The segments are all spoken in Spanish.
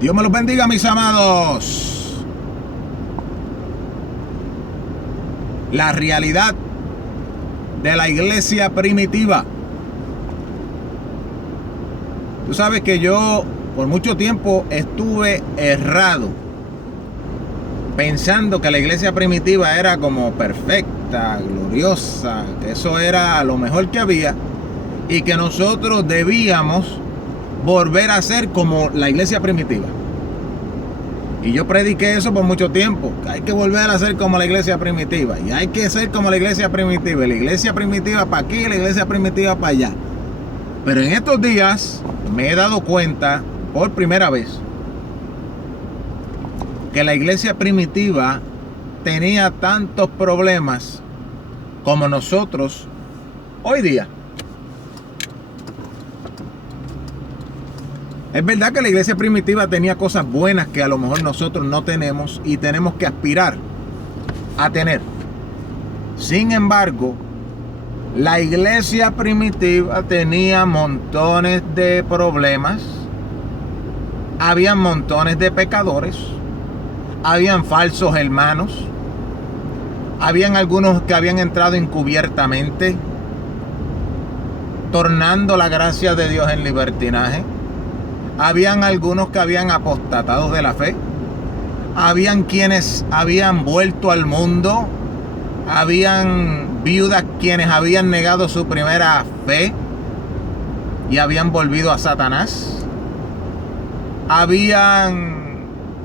Dios me los bendiga, mis amados. La realidad de la iglesia primitiva. Tú sabes que yo por mucho tiempo estuve errado, pensando que la iglesia primitiva era como perfecta, gloriosa, que eso era lo mejor que había y que nosotros debíamos volver a ser como la iglesia primitiva. Y yo prediqué eso por mucho tiempo, que hay que volver a ser como la iglesia primitiva, y hay que ser como la iglesia primitiva, la iglesia primitiva para aquí, la iglesia primitiva para allá. Pero en estos días me he dado cuenta por primera vez que la iglesia primitiva tenía tantos problemas como nosotros hoy día. Es verdad que la iglesia primitiva tenía cosas buenas que a lo mejor nosotros no tenemos y tenemos que aspirar a tener. Sin embargo, la iglesia primitiva tenía montones de problemas, habían montones de pecadores, habían falsos hermanos, habían algunos que habían entrado encubiertamente, tornando la gracia de Dios en libertinaje. Habían algunos que habían apostatado de la fe. Habían quienes habían vuelto al mundo. Habían viudas quienes habían negado su primera fe y habían volvido a Satanás. Habían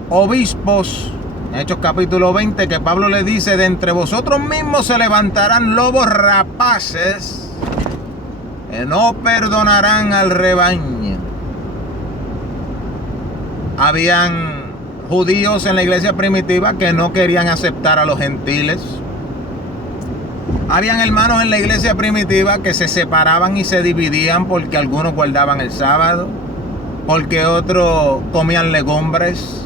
obispos, en Hechos capítulo 20, que Pablo le dice: de entre vosotros mismos se levantarán lobos rapaces que no perdonarán al rebaño. Habían judíos en la iglesia primitiva que no querían aceptar a los gentiles. Habían hermanos en la iglesia primitiva que se separaban y se dividían porque algunos guardaban el sábado, porque otros comían legumbres,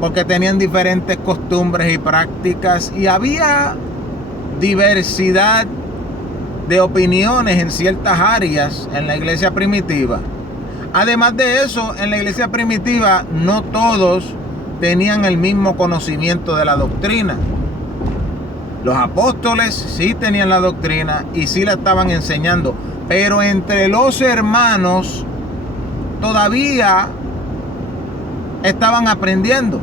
porque tenían diferentes costumbres y prácticas, y había diversidad de opiniones en ciertas áreas en la iglesia primitiva. Además de eso, en la iglesia primitiva no todos tenían el mismo conocimiento de la doctrina. Los apóstoles sí tenían la doctrina y sí la estaban enseñando, pero entre los hermanos todavía estaban aprendiendo.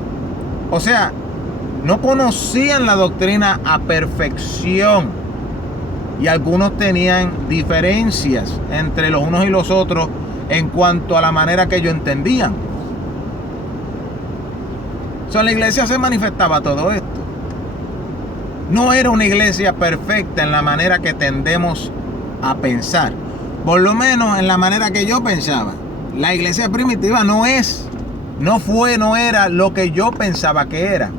O sea, no conocían la doctrina a perfección y algunos tenían diferencias entre los unos y los otros en cuanto a la manera que ellos entendían. En la iglesia se manifestaba todo esto. No era una iglesia perfecta en la manera que tendemos a pensar. Por lo menos en la manera que yo pensaba. La iglesia primitiva no era lo que yo pensaba que era.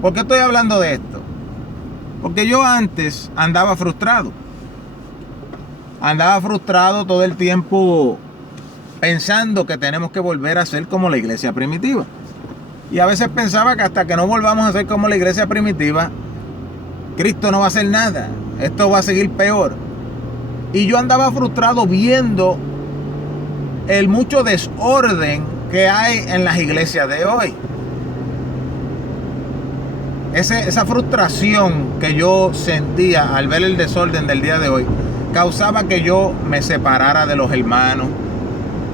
¿Por qué estoy hablando de esto? Porque yo antes andaba frustrado. Andaba frustrado todo el tiempo pensando que tenemos que volver a ser como la iglesia primitiva. Y a veces pensaba que hasta que no volvamos a ser como la iglesia primitiva, Cristo no va a hacer nada. Esto va a seguir peor. Y yo andaba frustrado viendo el mucho desorden que hay en las iglesias de hoy. Esa frustración que yo sentía al ver el desorden del día de hoy causaba que yo me separara de los hermanos,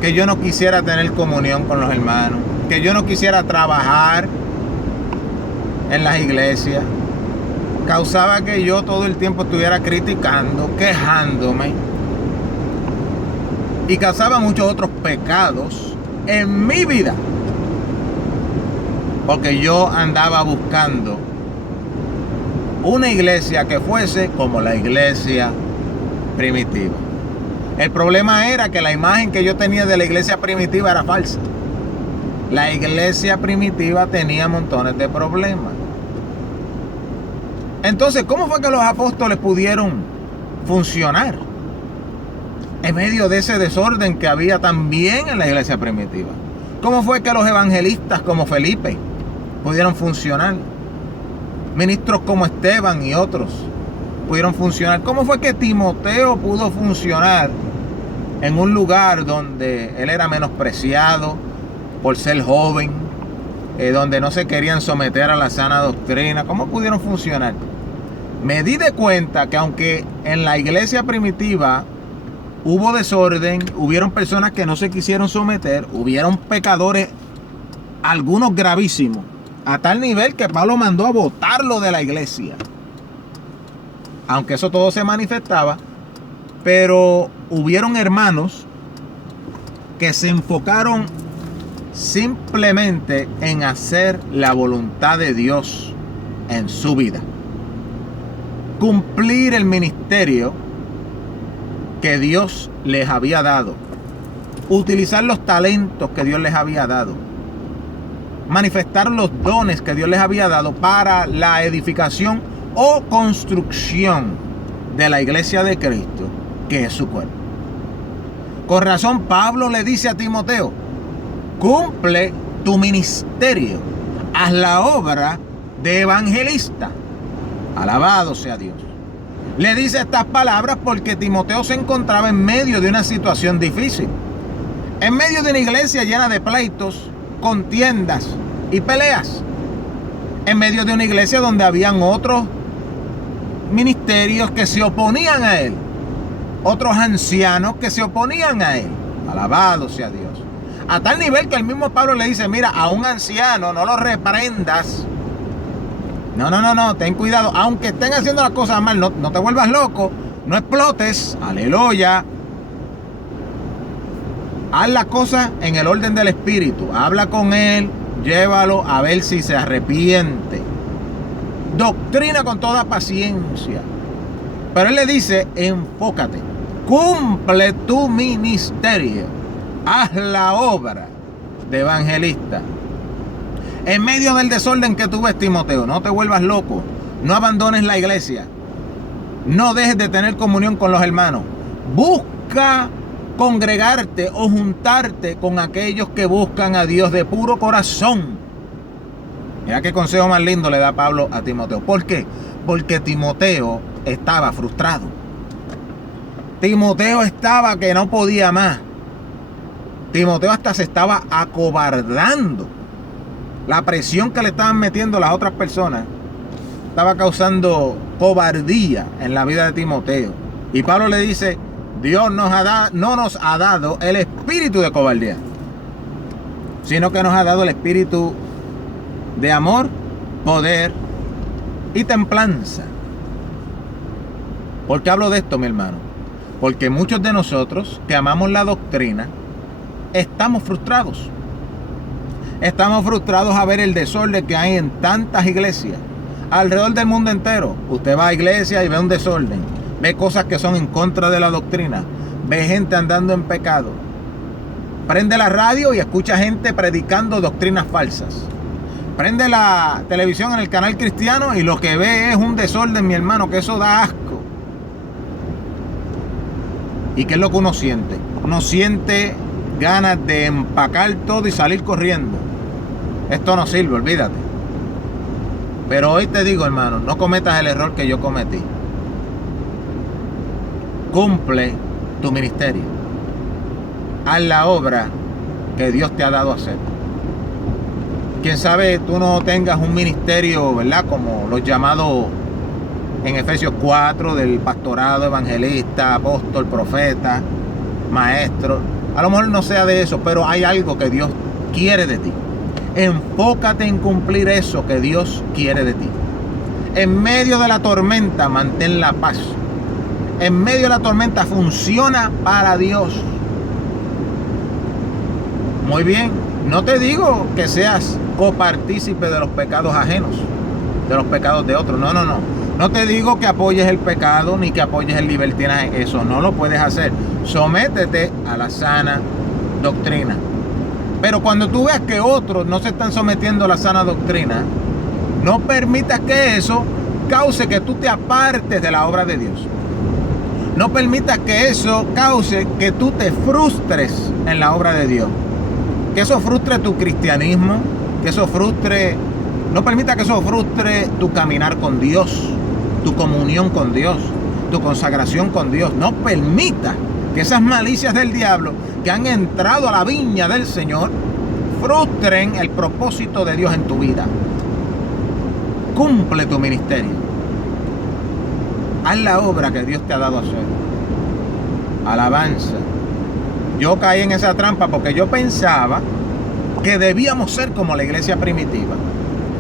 que yo no quisiera tener comunión con los hermanos, que yo no quisiera trabajar en las iglesias. Causaba que yo todo el tiempo estuviera criticando, quejándome, y causaba muchos otros pecados en mi vida, porque yo andaba buscando una iglesia que fuese como la iglesia primitiva. El problema era que la imagen que yo tenía de la iglesia primitiva era falsa. La iglesia primitiva tenía montones de problemas. Entonces, ¿cómo fue que los apóstoles pudieron funcionar en medio de ese desorden que había también en la iglesia primitiva? ¿Cómo fue que los evangelistas como Felipe pudieron funcionar? Ministros como Esteban y otros pudieron funcionar. ¿Cómo fue que Timoteo pudo funcionar en un lugar donde él era menospreciado por ser joven, donde no se querían someter a la sana doctrina. ¿Cómo pudieron funcionar? Me di de cuenta que aunque en la iglesia primitiva hubo desorden, hubieron personas que no se quisieron someter, hubieron pecadores, algunos gravísimos, a tal nivel que Pablo mandó a botarlo de la iglesia. Aunque eso todo se manifestaba, pero hubieron hermanos que se enfocaron simplemente en hacer la voluntad de Dios en su vida. Cumplir el ministerio que Dios les había dado. Utilizar los talentos que Dios les había dado. Manifestar los dones que Dios les había dado para la edificación o construcción de la iglesia de Cristo, que es su cuerpo. Con razón, Pablo le dice a Timoteo: cumple tu ministerio, haz la obra de evangelista. Alabado sea Dios. Le dice estas palabras porque Timoteo se encontraba en medio de una situación difícil, en medio de una iglesia llena de pleitos, contiendas y peleas, en medio de una iglesia donde habían otros ministerios que se oponían a él, otros ancianos que se oponían a él. Alabado sea Dios. A tal nivel que el mismo Pablo le dice: mira, a un anciano no lo reprendas. No, ten cuidado. Aunque estén haciendo las cosas mal, no te vuelvas loco, no explotes. Aleluya. Haz las cosas en el orden del Espíritu. Habla con él, llévalo a ver si se arrepiente. Doctrina con toda paciencia. Pero él le dice: enfócate, cumple tu ministerio, haz la obra de evangelista. En medio del desorden que tú ves, Timoteo, no te vuelvas loco, no abandones la iglesia, no dejes de tener comunión con los hermanos. Busca congregarte o juntarte con aquellos que buscan a Dios de puro corazón. Mira qué consejo más lindo le da Pablo a Timoteo. ¿Por qué? Porque Timoteo estaba frustrado. Timoteo estaba que no podía más. Timoteo hasta se estaba acobardando. La presión que le estaban metiendo las otras personas estaba causando cobardía en la vida de Timoteo. Y Pablo le dice: Dios no nos ha dado el espíritu de cobardía, sino que nos ha dado el espíritu de amor, poder y templanza. ¿Por qué hablo de esto, mi hermano? Porque muchos de nosotros que amamos la doctrina estamos frustrados. Estamos frustrados a ver el desorden que hay en tantas iglesias alrededor del mundo entero. Usted va a iglesia y ve un desorden, ve cosas que son en contra de la doctrina, ve gente andando en pecado. Prende la radio y escucha gente predicando doctrinas falsas. Prende la televisión en el canal cristiano y lo que ve es un desorden, mi hermano, que eso da asco. ¿Y qué es lo que uno siente? Uno siente ganas de empacar todo y salir corriendo. Esto no sirve, olvídate. Pero hoy te digo, hermano, no cometas el error que yo cometí. Cumple tu ministerio. Haz la obra que Dios te ha dado a hacer. Quién sabe tú no tengas un ministerio, ¿verdad? Como los llamados en Efesios 4 del pastorado, evangelista, apóstol, profeta, maestro. A lo mejor no sea de eso, pero hay algo que Dios quiere de ti. Enfócate en cumplir eso que Dios quiere de ti. En medio de la tormenta, mantén la paz. En medio de la tormenta, funciona para Dios. Muy bien, no te digo que seas copartícipe de los pecados ajenos, de los pecados de otros. No. No te digo que apoyes el pecado ni que apoyes el libertinaje. Eso no lo puedes hacer. Sométete a la sana doctrina. Pero cuando tú veas que otros no se están sometiendo a la sana doctrina, no permitas que eso cause que tú te apartes de la obra de Dios. No permitas que eso cause que tú te frustres en la obra de Dios. Que eso frustre tu cristianismo, que eso frustre, no permita que eso frustre tu caminar con Dios, tu comunión con Dios, tu consagración con Dios. No permita que esas malicias del diablo que han entrado a la viña del Señor frustren el propósito de Dios en tu vida. Cumple tu ministerio. Haz la obra que Dios te ha dado a hacer. Alabanza. Yo caí en esa trampa porque yo pensaba que debíamos ser como la iglesia primitiva.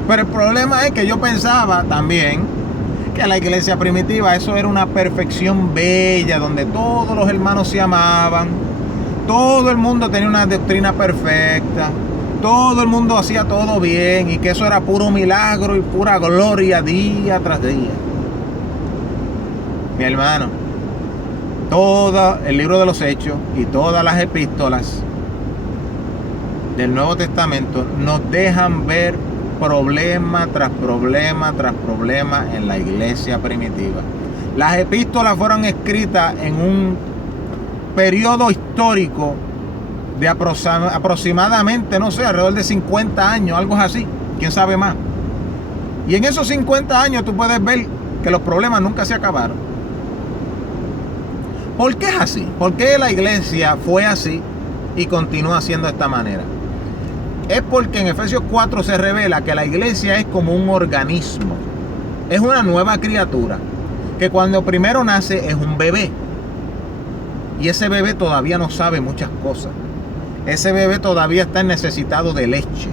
Pero el problema es que yo pensaba también que la iglesia primitiva, eso era una perfección bella, donde todos los hermanos se amaban, todo el mundo tenía una doctrina perfecta, todo el mundo hacía todo bien y que eso era puro milagro y pura gloria día tras día. Mi hermano, todo el libro de los Hechos y todas las epístolas del Nuevo Testamento nos dejan ver problema tras problema tras problema en la iglesia primitiva. Las epístolas fueron escritas en un periodo histórico de aproximadamente, no sé, alrededor de 50 años, algo así, quién sabe más. Y en esos 50 años tú puedes ver que los problemas nunca se acabaron. ¿Por qué es así? ¿Por qué la iglesia fue así y continúa siendo de esta manera? Es porque en Efesios 4 se revela que la iglesia es como un organismo. Es una nueva criatura que cuando primero nace es un bebé. Y ese bebé todavía no sabe muchas cosas. Ese bebé todavía está necesitado de leche.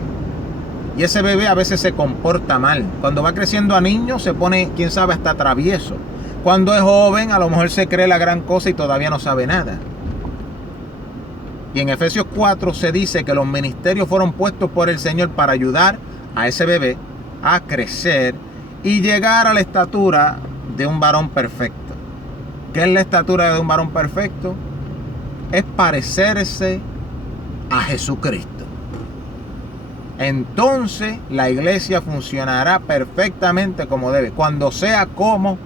Y ese bebé a veces se comporta mal. Cuando va creciendo a niño se pone, quién sabe, hasta travieso. Cuando es joven a lo mejor se cree la gran cosa y todavía no sabe nada. Y en Efesios 4 se dice que los ministerios fueron puestos por el Señor para ayudar a ese bebé a crecer y llegar a la estatura de un varón perfecto. ¿Qué es la estatura de un varón perfecto? Es parecerse a Jesucristo. Entonces la iglesia funcionará perfectamente como debe, cuando sea como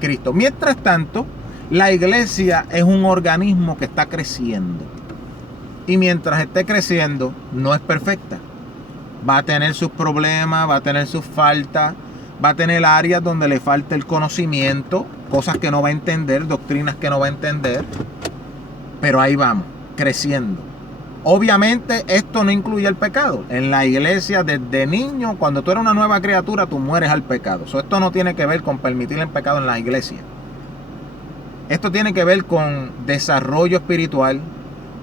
Cristo. Mientras tanto, la iglesia es un organismo que está creciendo. Y mientras esté creciendo, no es perfecta. Va a tener sus problemas, va a tener sus faltas, va a tener áreas donde le falta el conocimiento, cosas que no va a entender, doctrinas que no va a entender. Pero ahí vamos, creciendo. Obviamente esto no incluye el pecado. En la iglesia desde niño, cuando tú eres una nueva criatura, tú mueres al pecado. Esto no tiene que ver con permitir el pecado en la iglesia. Esto tiene que ver con desarrollo espiritual,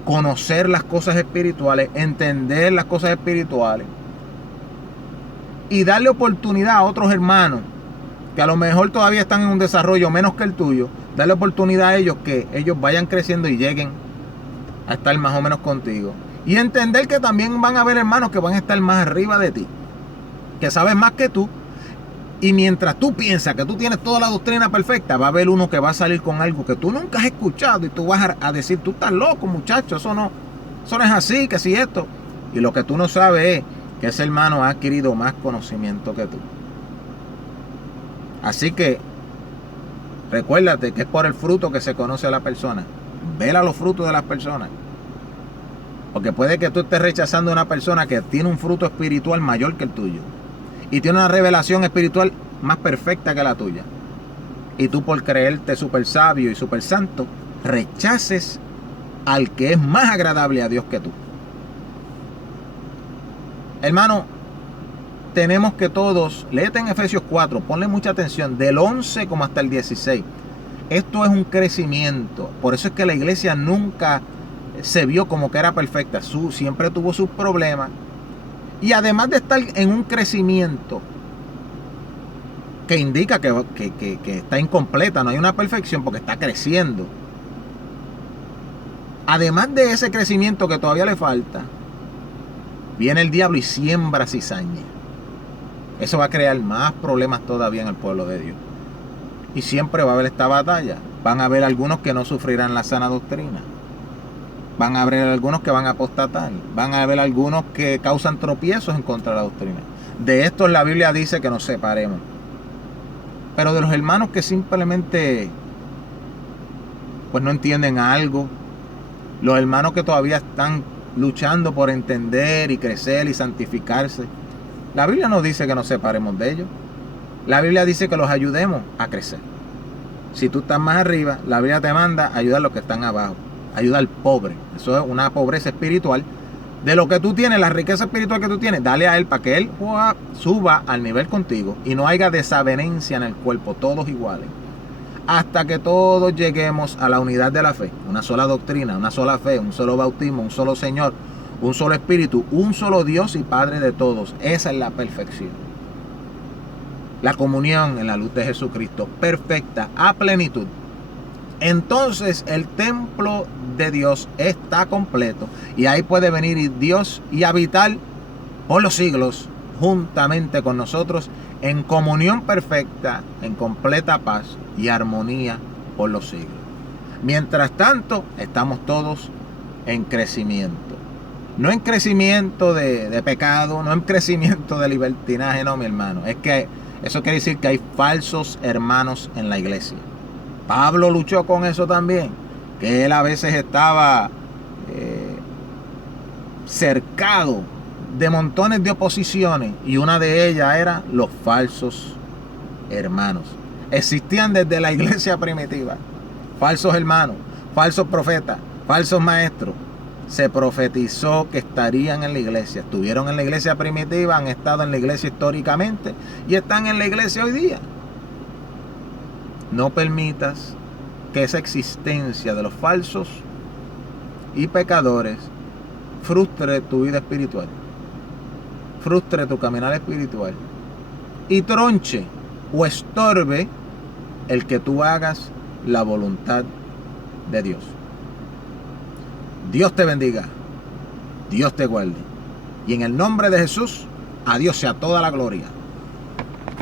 conocer las cosas espirituales, entender las cosas espirituales y darle oportunidad a otros hermanos que a lo mejor todavía están en un desarrollo menos que el tuyo, darle oportunidad a ellos que ellos vayan creciendo y lleguen a estar más o menos contigo. Y entender que también van a haber hermanos que van a estar más arriba de ti, que saben más que tú. Y mientras tú piensas que tú tienes toda la doctrina perfecta, va a haber uno que va a salir con algo que tú nunca has escuchado y tú vas a decir, tú estás loco, muchacho, eso no es así, que si esto. Y lo que tú no sabes es que ese hermano ha adquirido más conocimiento que tú. Así que recuérdate que es por el fruto que se conoce a la persona. Vela los frutos de las personas. Porque puede que tú estés rechazando a una persona que tiene un fruto espiritual mayor que el tuyo. Y tiene una revelación espiritual más perfecta que la tuya. Y tú, por creerte súper sabio y súper santo, rechaces al que es más agradable a Dios que tú. Hermano, tenemos que todos, léete en Efesios 4, ponle mucha atención, del 11 como hasta el 16. Esto es un crecimiento. Por eso es que la iglesia nunca se vio como que era perfecta. Siempre tuvo sus problemas. Y además de estar en un crecimiento que indica que está incompleta, no hay una perfección porque está creciendo. Además de ese crecimiento que todavía le falta, viene el diablo y siembra cizaña. Eso va a crear más problemas todavía en el pueblo de Dios. Y siempre va a haber esta batalla. Van a haber algunos que no sufrirán la sana doctrina. Van a haber algunos que van a apostatar. Van a haber algunos que causan tropiezos en contra de la doctrina. De estos la Biblia dice que nos separemos. Pero de los hermanos que simplemente pues no entienden algo, los hermanos que todavía están luchando por entender y crecer y santificarse, la Biblia no dice que nos separemos de ellos. La Biblia dice que los ayudemos a crecer. Si tú estás más arriba, la Biblia te manda a ayudar a los que están abajo. ayuda al pobre. Eso es una pobreza espiritual. De lo que tú tienes, la riqueza espiritual que tú tienes, dale a él para que él suba al nivel contigo y no haya desavenencia en el cuerpo, todos iguales. Hasta que todos lleguemos a la unidad de la fe, una sola doctrina, una sola fe, un solo bautismo, un solo Señor, un solo Espíritu, un solo Dios y Padre de todos. Esa es la perfección. La comunión en la luz de Jesucristo, perfecta, a plenitud. Entonces el templo de Dios está completo y ahí puede venir Dios y habitar por los siglos juntamente con nosotros en comunión perfecta, en completa paz y armonía por los siglos. Mientras tanto, estamos todos en crecimiento. No en crecimiento de pecado, no en crecimiento de libertinaje, no, mi hermano. Es que eso quiere decir que hay falsos hermanos en la iglesia. Pablo luchó con eso también, que él a veces estaba cercado de montones de oposiciones y una de ellas era los falsos hermanos. Existían desde la iglesia primitiva falsos hermanos, falsos profetas, falsos maestros. Se profetizó que estarían en la iglesia. Estuvieron en la iglesia primitiva, han estado en la iglesia históricamente y están en la iglesia hoy día. No permitas que esa existencia de los falsos y pecadores frustre tu vida espiritual, frustre tu caminar espiritual y tronche o estorbe el que tú hagas la voluntad de Dios. Dios te bendiga, Dios te guarde y en el nombre de Jesús, a Dios sea toda la gloria.